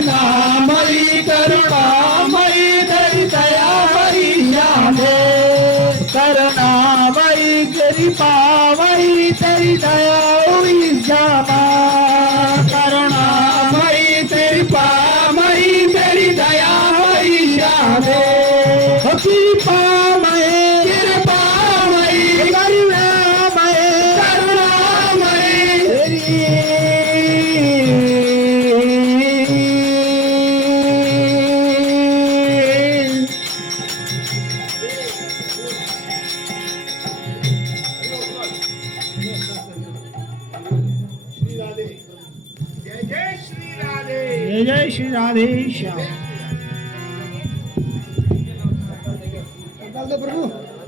करुणामयी करुणामयी तेरी दयामयी श्यामे करुणामयी कृपामयी तेरी दया हुई श्यामा करुणामयी तेरी पामयी तेरी दया हुई श्यामे कृपामय कृपामयी करुणामय करुणामय तेरी जय जय श्री राधे श्याम प्रभु।